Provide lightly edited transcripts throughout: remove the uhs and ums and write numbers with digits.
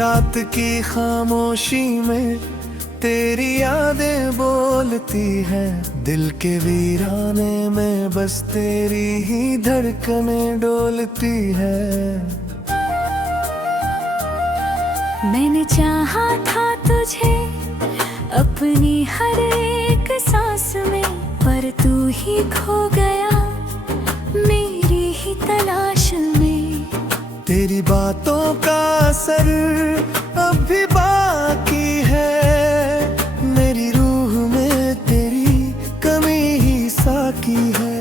रात की खामोशी में तेरी यादें बोलती हैं, दिल के वीराने में बस तेरी ही धड़कनें डोलती है। मैंने चाहा था तुझे अपनी हर एक सांस में, पर तू ही खो गया मेरी ही तलाश में। तेरी बातों का असर अब भी बाकी है, मेरी रूह में तेरी कमी ही साकी है।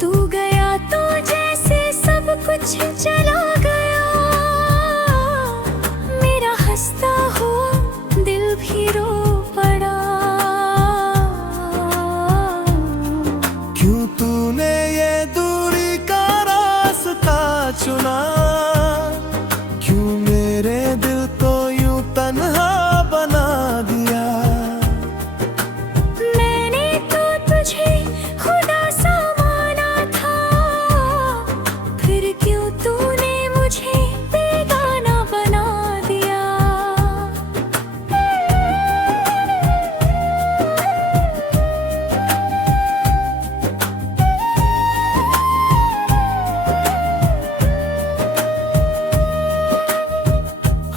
तू गया तो जैसे सब कुछ चला गया, मेरा हंसता हुआ दिल भी रो पड़ा। क्यों तूने ये दूरी का रास्ता चुना, क्यों मेरे दिल को यूं तन्हा बना दिया। मैंने तो तुझे खुदा सा माना था, फिर क्यों तूने मुझे बेगाना बना दिया।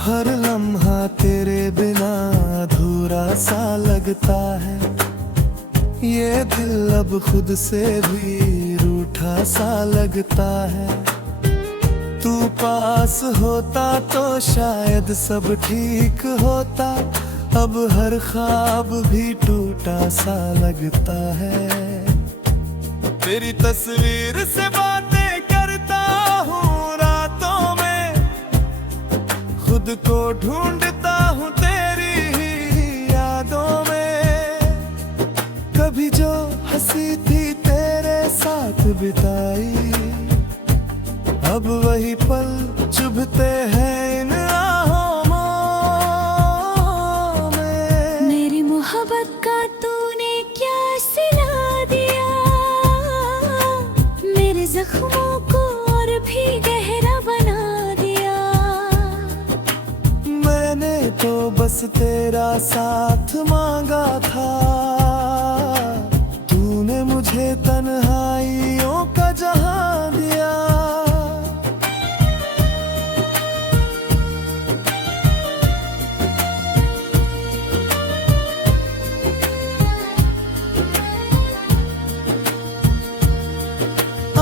हर लम्हा तेरे बिना अधूरा सा लगता है, ये दिल अब खुद से भी रूठा सा लगता है। तू पास होता तो शायद सब ठीक होता, अब हर ख्वाब भी टूटा सा लगता है। तेरी तस्वीर से बातें करता हूँ रातों में, खुद को ढूंढता हूँ तेरी ही यादों में। कभी जो हंसी थी तेरे साथ बिताई, अब वही पल चुभते हैं इन आहों में। मेरी मोहब्बत का तूने क्या सिला दिया, मेरे जख्मों को और भी गहरा बना दिया। मैंने तो बस तेरा साथ मांगा था, तूने मुझे तन्हाइयों का जहां दिया।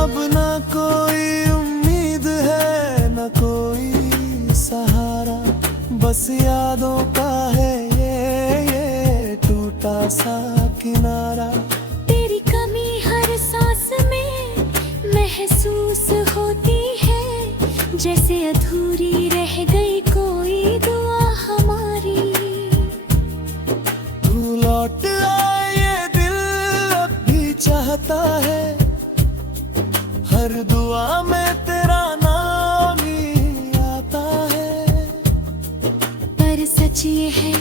अब ना कोई उम्मीद है न कोई सहारा, बस यादों का है ये टूटा सा किनारा। तेरी कमी हर सांस में महसूस होती है, जैसे अधूरी रह गई कोई दुआ हमारी। तू लौट आए ये दिल अब भी चाहता है, हर दुआ में तेरा नाम ही आता है। पर सच ये है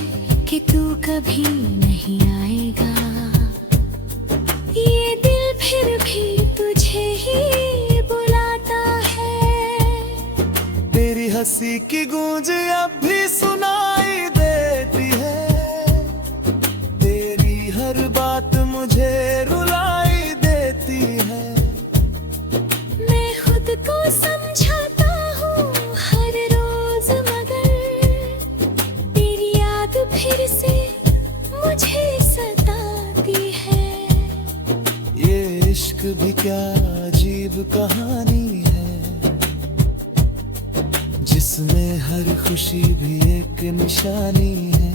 कि तू कभी नहीं आएगा, ये दिल फिर भी तुझे ही बुलाता है। तेरी हंसी की गूंज अब भी सुनाई देती है, तेरी हर बात मुझे रुलाई देती है। मैं खुद को समझाता हूँ हर रोज, मगर तेरी याद फिर से मुझे सताती है। ये इश्क भी क्या अजीब कहानी है, जिसमें हर खुशी भी एक निशानी है।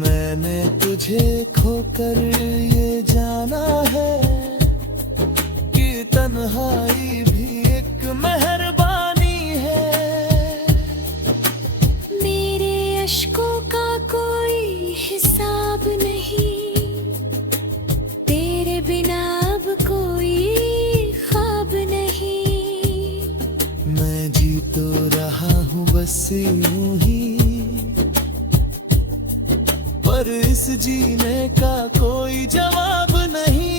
मैंने तुझे खोकर ये जाना है कि तन्हाई भी एक मेहरबानी है। मेरे अश्कों का कोई हिसाब नहीं, तेरे बिना अब कोई ख्वाब नहीं। मैं जी तो रहा हूँ बस यूं ही, पर इस जीने का कोई जवाब नहीं।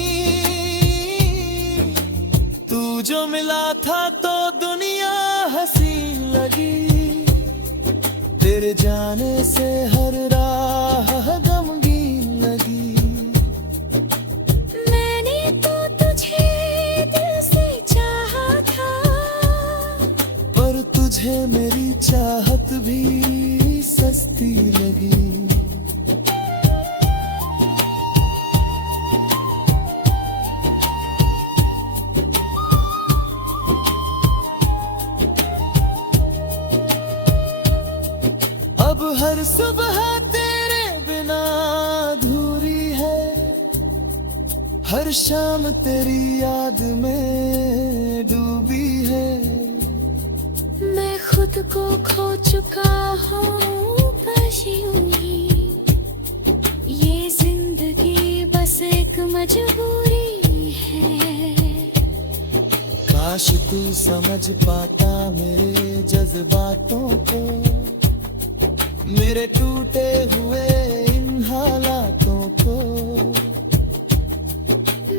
तू जो मिला था तो दुनिया हंसी तेरे जाने से हर राह गमगीन लगी। मैंने तो तुझे दिल से चाहा था, पर तुझे मेरी चाहत भी सस्ती लगी। अब हर सुबह तेरे बिना अधूरी है, हर शाम तेरी याद में डूबी है। मैं खुद को खो चुका हूँ बस यूं ही, ये जिंदगी बस एक मजबूरी है। काश तू समझ पाता मेरे जज्बातों को, मेरे टूटे हुए इन हालातों को।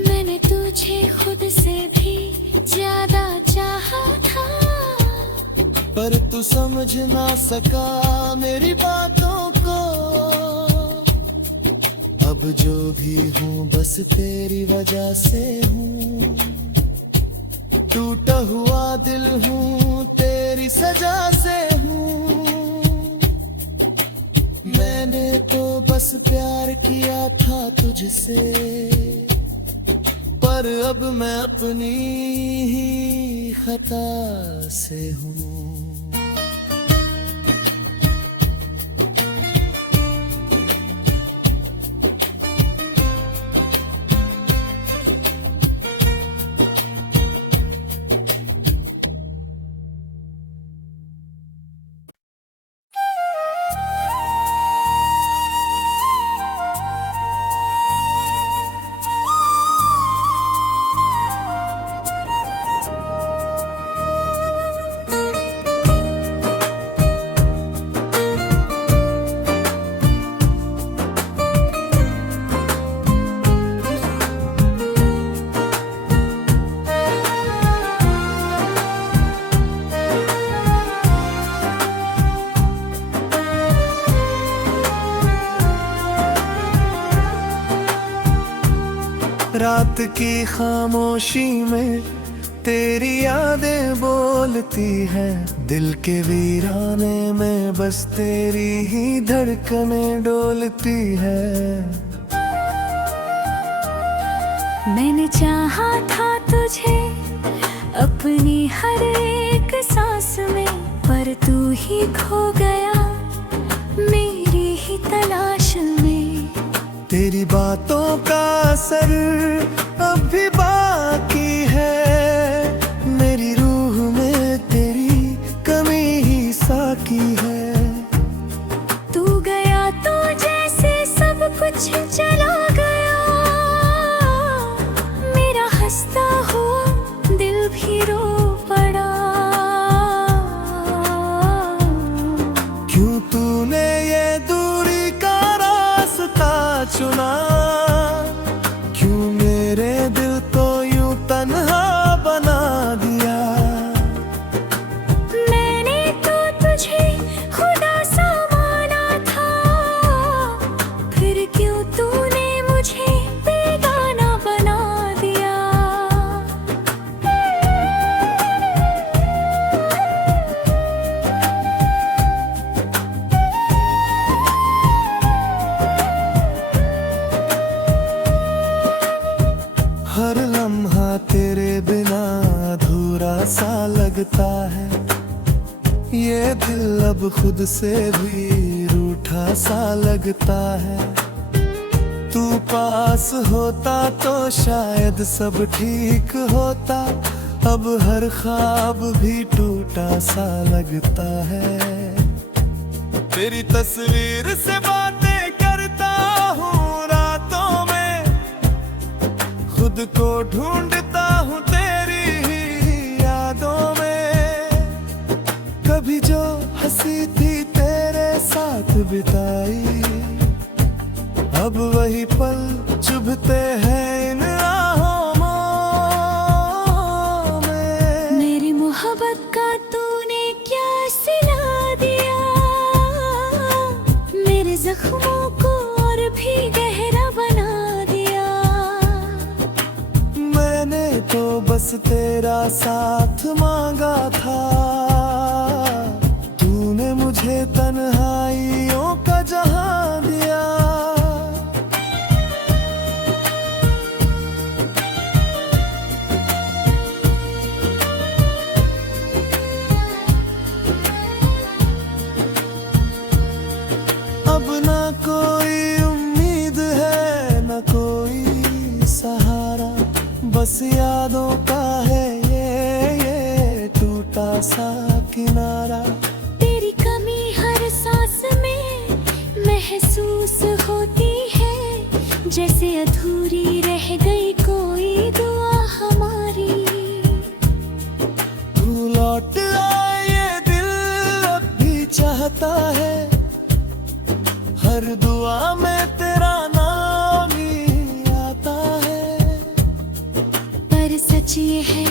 मैंने तुझे खुद से भी ज्यादा चाहा था, पर तू समझ ना सका मेरी बातों को। अब जो भी हूँ बस तेरी वजह से हूँ, टूटा हुआ दिल हूँ तेरी सजा से हूँ। मैंने तो बस प्यार किया था तुझसे, पर अब मैं अपनी ही खता से हूँ। रात की खामोशी में तेरी यादें बोलती हैं, दिल के वीराने में बस तेरी ही धड़कनें डोलती हैं। मैंने चाहा था तुझे अपनी हर एक सांस में, पर तू ही खो गया मेरी ही तलाश में। तेरी बातों का असर अब भी बाकी है, मेरी रूह में तेरी कमी ही साकी है। तू गया तो जैसे सब कुछ चला गया, मेरा हंसता हुआ दिल भी रो पड़ा। क्यों तूने ये दूरी का रास्ता चुना, क्यों मेरे दिल को यूं तन्हा बना दिया। मैंने तो तुझे खुदा सा माना था, फिर क्यों तूने मुझे बेगाना बना दिया। हर लम्हा तेरे बिना अधूरा सा लगता है, ये दिल अब खुद से भी रूठा सा लगता है। तू पास होता तो शायद सब ठीक होता, अब हर ख्वाब भी टूटा सा लगता है। तेरी तस्वीर से बातें करता हूँ रातों में, खुद को ढूंढता हूँ तेरी ही यादों में। कभी जो हंसी थी तेरे साथ बिताई, अब वही पल चुभते हैं इन आहों में। मेरी मोहब्बत का तूने क्या सिला दिया, बस तेरा साथ मांगा था। तूने मुझे तन्हाइयों का जहां दिया। अब ना कोई उम्मीद है, न कोई सहारा, बस यादों का है ये टूटा सा किनारा। तेरी कमी हर सांस में महसूस होती है, जैसे अधूरी रह गई कोई दुआ हमारी। तू लौट आए ये दिल अब भी चाहता है, हर दुआ में तेरा नाम ही आता है। पर सच ये है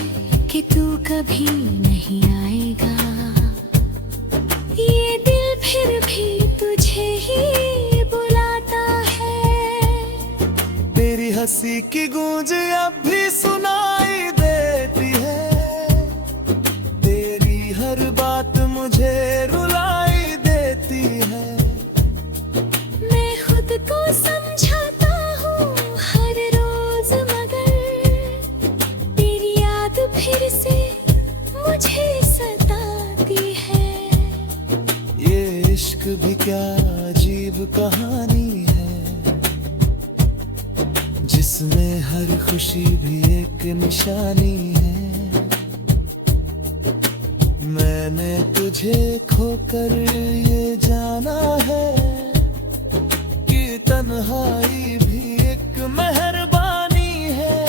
कि तू कभी नहीं आएगा, ये दिल फिर भी तुझे ही बुलाता है। तेरी हंसी की गूंज अब भी सुनाई देती है, तेरी हर बात मुझे रुलाई देती है। मैं खुद को समझाता हूँ हर रोज, मगर तेरी याद फिर से मुझे सताती है। ये इश्क भी क्या अजीब कहानी है, जिसमें हर खुशी भी एक निशानी है। मैंने तुझे खोकर ये जाना है कि तन्हाई भी एक मेहरबानी है।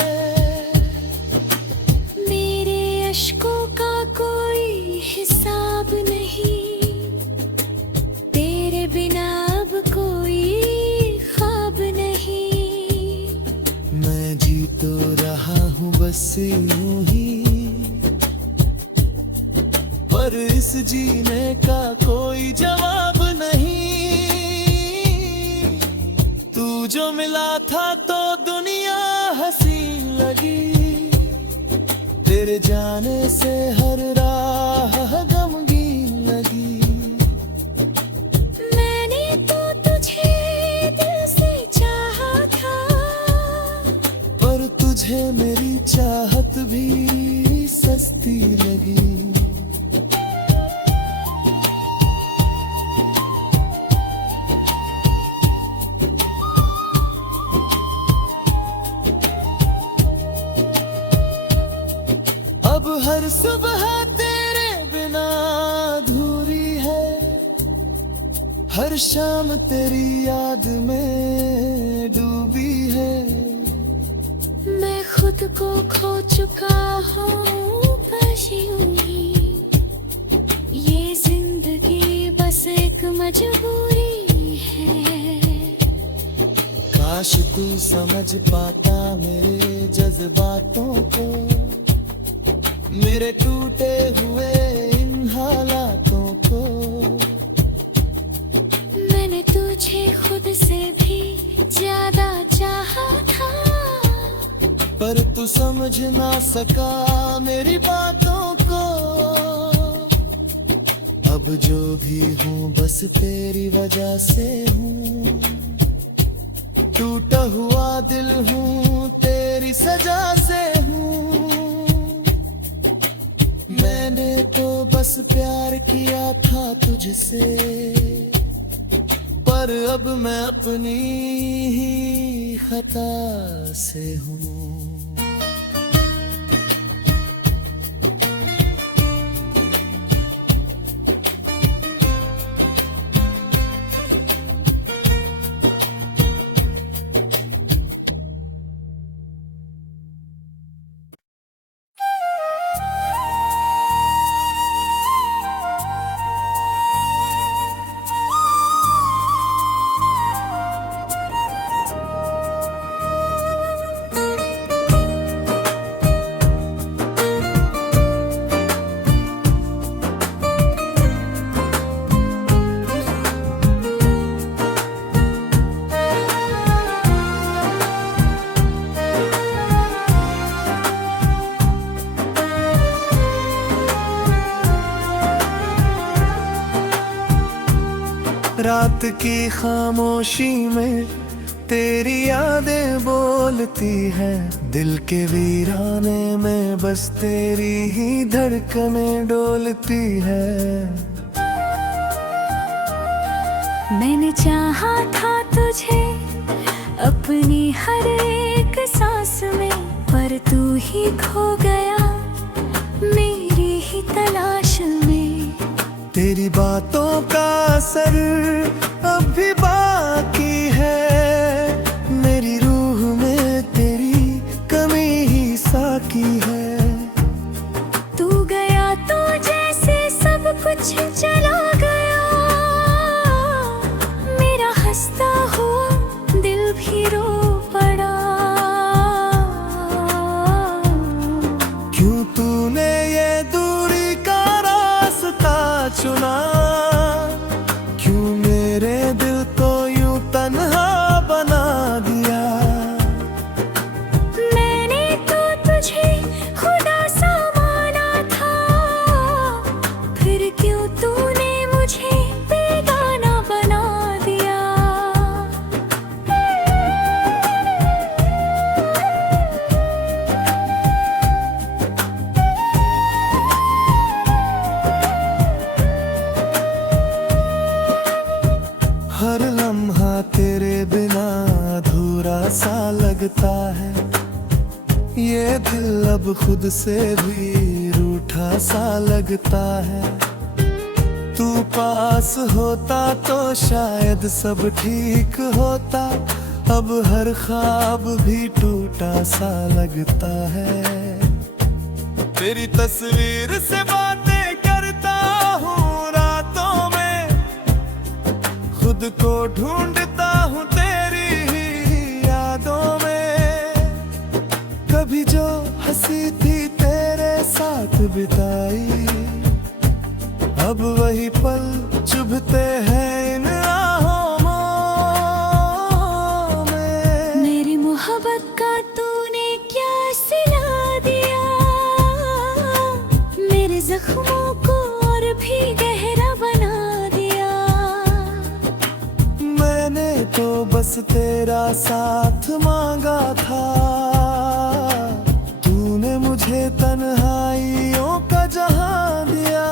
मेरे अश्कों का कोई हिसाब नहीं, तेरे बिना अब कोई ख्वाब नहीं। मैं जी तो रहा हूँ बस यूं ही, पर इस जीने का कोई जवाब नहीं। तू जो मिला था तो दुनिया हसीन लगी, तेरे जाने से हर राह गमगीन लगी। मैंने तो तुझे दिल से चाहा था, पर तुझे मेरी चाहत भी सस्ती लगी। अब हर सुबह तेरे बिना अधूरी है, हर शाम तेरी याद में डूबी है। मैं खुद को खो चुका हूँ बस यूं ही, ये जिंदगी बस एक मजबूरी है। काश तू समझ पाता मेरे जज्बातों को, मेरे टूटे हुए इन हालातों को। मैंने तुझे खुद से भी ज्यादा चाहा था, पर तू समझ ना सका मेरी बातों को। अब जो भी हूँ बस तेरी वजह से हूँ, टूटा हुआ दिल हूँ तेरी सजा से हूँ। मैंने तो बस प्यार किया था तुझसे, पर अब मैं अपनी ही खता से हूँ। रात की खामोशी में तेरी यादें बोलती हैं, दिल के वीराने में बस तेरी ही धड़कनें डोलती है। मैंने चाहा था तुझे अपनी हर एक सांस में, पर तू ही खो गया मेरी ही तलाश में। तेरी बातों का असर अब भी बाकी है, मेरी रूह में तेरी कमी ही साकी है। तू गया तो जैसे सब कुछ चला गया, मेरा हंसता हुआ दिल भी रो पड़ा। क्यों तूने ये दूरी का रास्ता चुना, क्यों मेरे दिल को यूं तन्हा बना दिया। मैंने तो तुझे खुदा सा माना था, फिर क्यों तूने मुझे बेगाना बना दिया। हर लम्हा तेरे बिना अधूरा सा लगता है, ये दिल अब खुद से भी रूठा सा लगता है। तू पास होता तो शायद सब ठीक होता, अब हर ख्वाब भी टूटा सा लगता है। तेरी तस्वीर से बातें करता हूँ रातों में, खुद को ढूंढता हूँ तेरी ही यादों में। कभी जो हंसी थी तेरे साथ बिताई, अब वही पल चुभते हैं इन राहों में। मेरी मोहब्बत का तूने क्या सिला दिया, मेरे जख्मों को और भी गहरा बना दिया। मैंने तो बस तेरा साथ मांगा था, तूने मुझे तन्हाइयों का जहां दिया।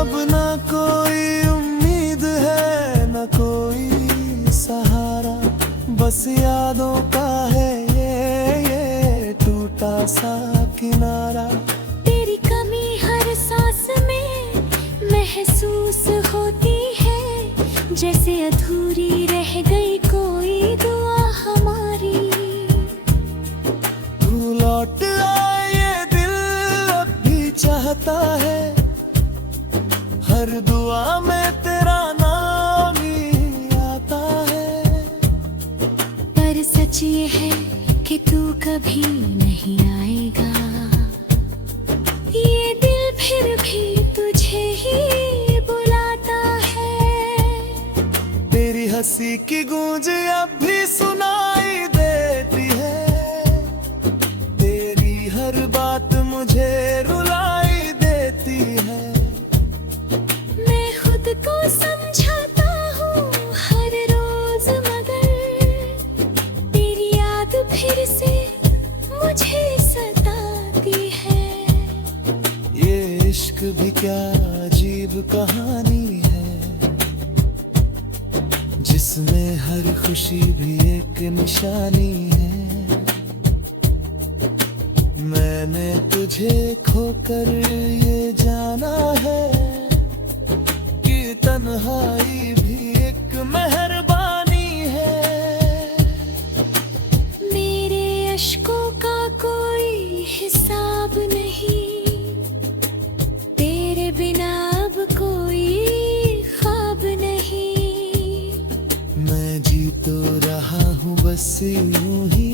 अब ना कोई उम्मीद है न कोई सहारा, बस यादों का है ये टूटा सा किनारा। तेरी कमी हर सांस में महसूस होती है, जैसे अधूरी रह गई कोई दुआ हमारी। तू लौट आए ये दिल अब भी चाहता है, हर दुआ में तेरा नाम ही आता है। पर सच ये है कि तू कभी नहीं आएगा, ये दिल फिर भी तुझे ही बुलाता है। तेरी हंसी की गूंज अब भी सुनाई देती है, तेरी हर बात मुझे रुलाई देती है। मैं खुद को समझाता हूँ हर रोज, मगर तेरी याद फिर से मुझे सताती है। ये इश्क भी क्या अजीब कहानी है, जिसमें हर खुशी भी एक निशानी है। मैंने तुझे खोकर ये जाना है कि तन्हाई भी एक मेहरबानी है। मेरे अश्कों का कोई हिसाब नहीं, तेरे बिना अब कोई ख्वाब नहीं। मैं जी तो रहा हूँ बस यूं ही,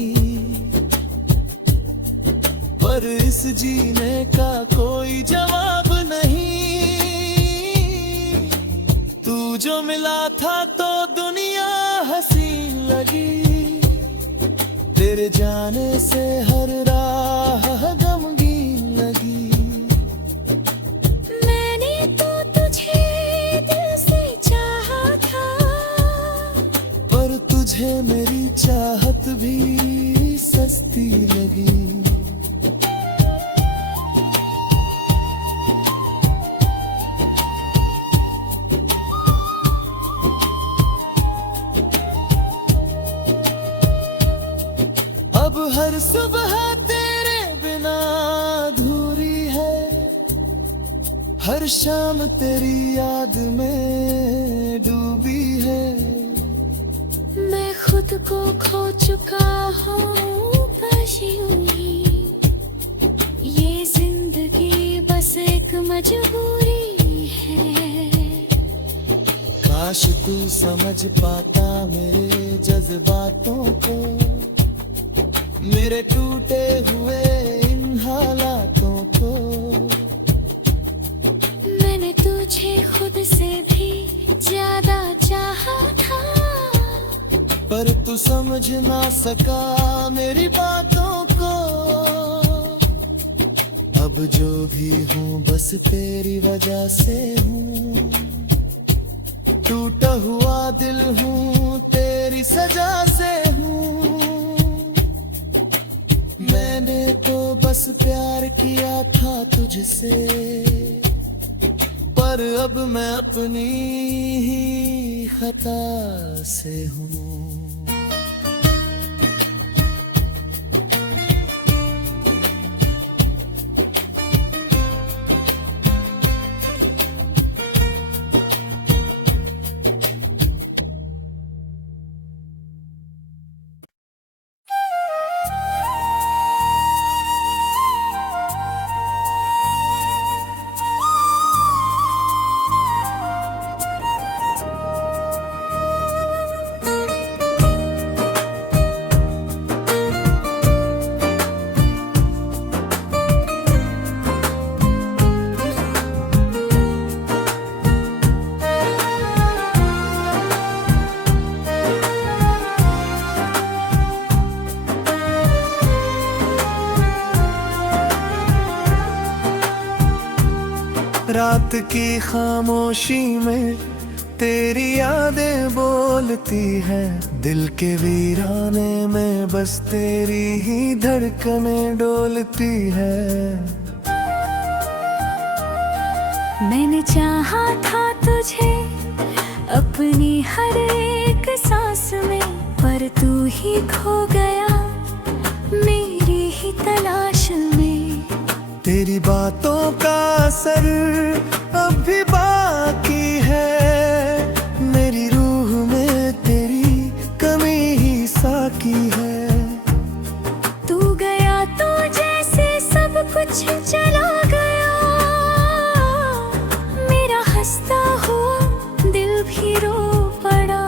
पर इस जीने का कोई जवाब नहीं। तू जो मिला था तो दुनिया हंसी लगी, तेरे जाने से हर राह गमगीन लगी। मैंने तो तुझे दिल से चाहा था, पर तुझे मेरी चाहत भी सस्ती लगी। अब हर सुबह तेरे बिना अधूरी है, हर शाम तेरी याद में डूबी है। मैं खुद को खो चुका हूँ बस यूं ही, ये जिंदगी बस एक मजबूरी है। काश तू समझ पाता मेरे जज्बातों को, मेरे टूटे हुए इन हालातों को। मैंने तुझे खुद से भी ज्यादा चाहा था, पर तू समझ ना सका मेरी बातों को। अब जो भी हूँ बस तेरी वजह से हूँ, टूटा हुआ दिल हूँ तेरी सजा से हूँ। मैंने तो बस प्यार किया था तुझसे, पर अब मैं अपनी ही खता से हूँ। रात की खामोशी में तेरी यादें बोलती हैं, दिल के वीराने में बस तेरी ही धड़कनें डोलती है। मैंने चाहा था तुझे अपनी हर एक सांस में, पर तू ही खो गया मेरी ही तलाश में। तेरी बातों का असर अब भी बाकी है, मेरी रूह में तेरी कमी ही साकी है। तू गया तो जैसे सब कुछ चला गया, मेरा हंसता हुआ दिल भी रो पड़ा।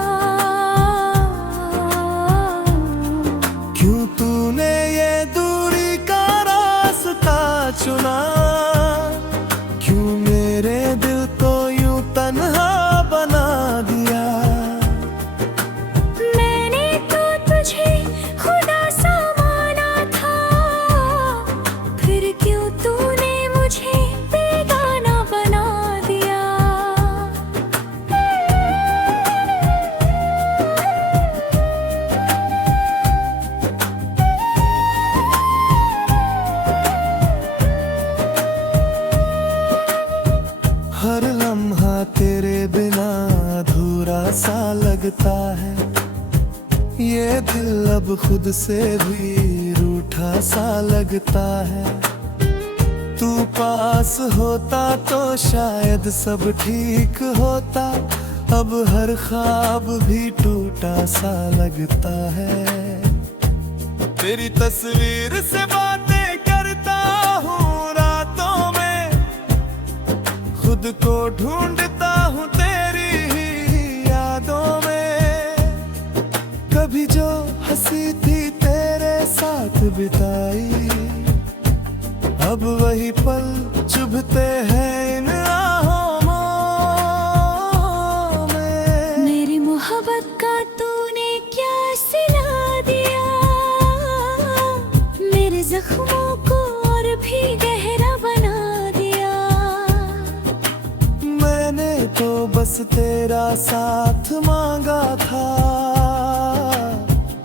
क्यों तूने ये दूरी का रास्ता चुना, क्यों मेरे दिल को यूं तन्हा बना दिया। मैंने तो तुझे खुदा सा माना था, फिर क्यों तूने मुझे बेगाना बना दिया। हर लम्हा तेरे बिना अधूरा सा लगता है, ये दिल अब खुद से भी रूठा सा लगता है। तू पास होता तो शायद सब ठीक होता, अब हर ख्वाब भी टूटा सा लगता है। तेरी तस्वीर से बातें करता हूँ रातों में, खुद को ढूंढता हूँ तेरी ही यादों में। कभी जो हंसी थी तेरे साथ बिताई, अब वही पल चुभते हैं इन आहों में। मेरी मोहब्बत का तूने क्या और भी गहरा बना दिया। मैंने तो बस तेरा साथ मांगा था,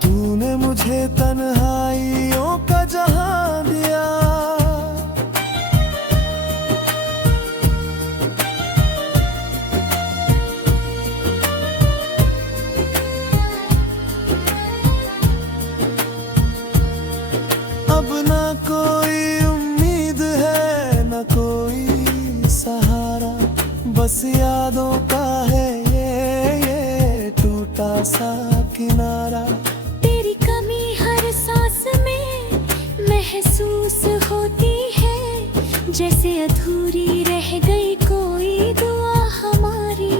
तूने मुझे तन्हाइयों का जहां दिया। अब ना कोई उम्मीद है, न कोई सहारा, बस यादों का है ये टूटा सा किनारा। तेरी कमी हर सांस में महसूस होती है, जैसे अधूरी रह गई कोई दुआ हमारी।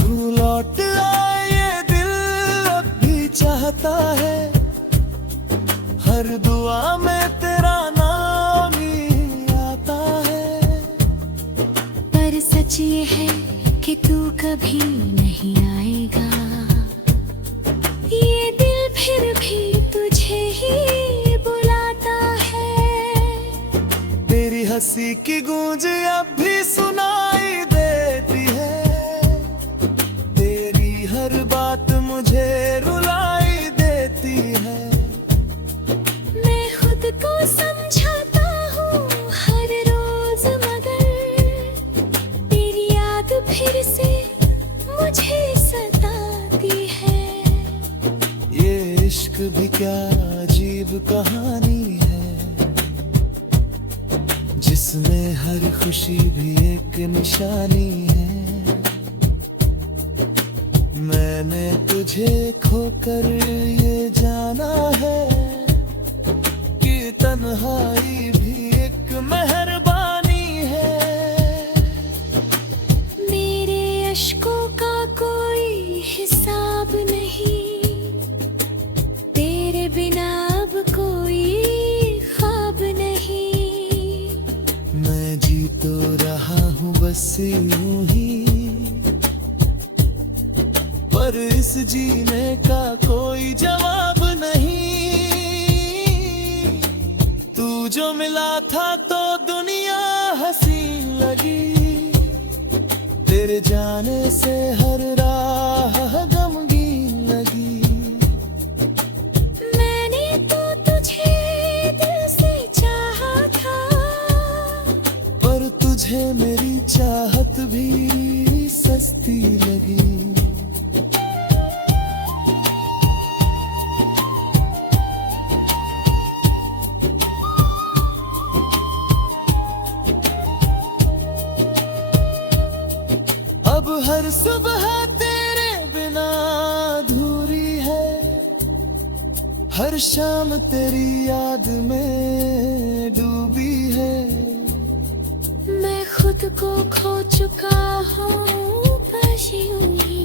तू लौट आए ये दिल अब भी चाहता है, हर दुआ में तेरा नाम ही आता है। पर सच ये है कि तू कभी नहीं आएगा, ये दिल फिर भी तुझे ही बुलाता है। तेरी हंसी की गूंज अब भी सुनाई देती है, तेरी हर बात मुझे रुलाई देती है। मैं खुद को समझाता हूँ हर रोज, मगर तेरी याद फिर से मुझे सताती है। ये इश्क भी क्या अजीब कहानी है, जिसमें हर खुशी भी एक निशानी है। मैंने तुझे खोकर ये जाना है कि तन्हाई भी एक मेहरबानी है। मेरे अश्कों का कोई हिसाब नहीं, तेरे बिना अब कोई ख्वाब नहीं। मैं जी तो रहा हूँ बस यूं ही, पर इस जीने का कोई जवाब नहीं। तू जो मिला था तो दुनिया हसीन लगी, तेरे जाने से हर राह गमगीन लगी। मैंने तो तुझे दिल से चाहा था, पर तुझे मेरी चाहत भी सस्ती लगी। अब हर सुबह तेरे बिना अधूरी है, हर शाम तेरी याद में डूबी है। मैं खुद को खो चुका हूँ बस यूं ही,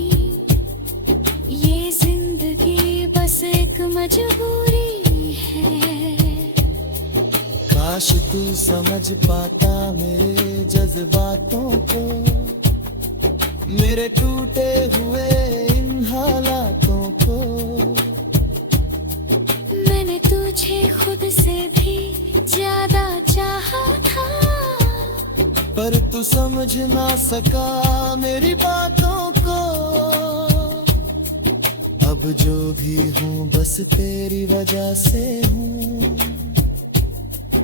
ये जिंदगी बस एक मजबूरी है। काश तू समझ पाता मेरे जज्बातों को, मेरे टूटे हुए इन हालातों को। मैंने तुझे खुद से भी ज्यादा चाहा था, पर तू समझ ना सका मेरी बातों को। अब जो भी हूँ बस तेरी वजह से हूँ,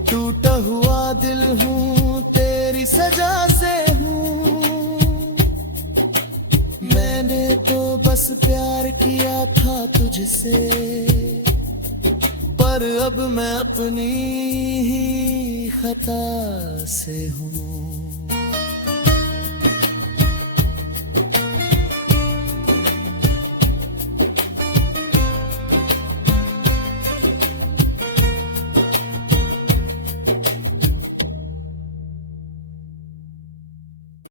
टूटा हुआ दिल हूँ तेरी सजा से हूँ। मैंने तो बस प्यार किया था तुझसे, पर अब मैं अपनी ही खता से हूँ।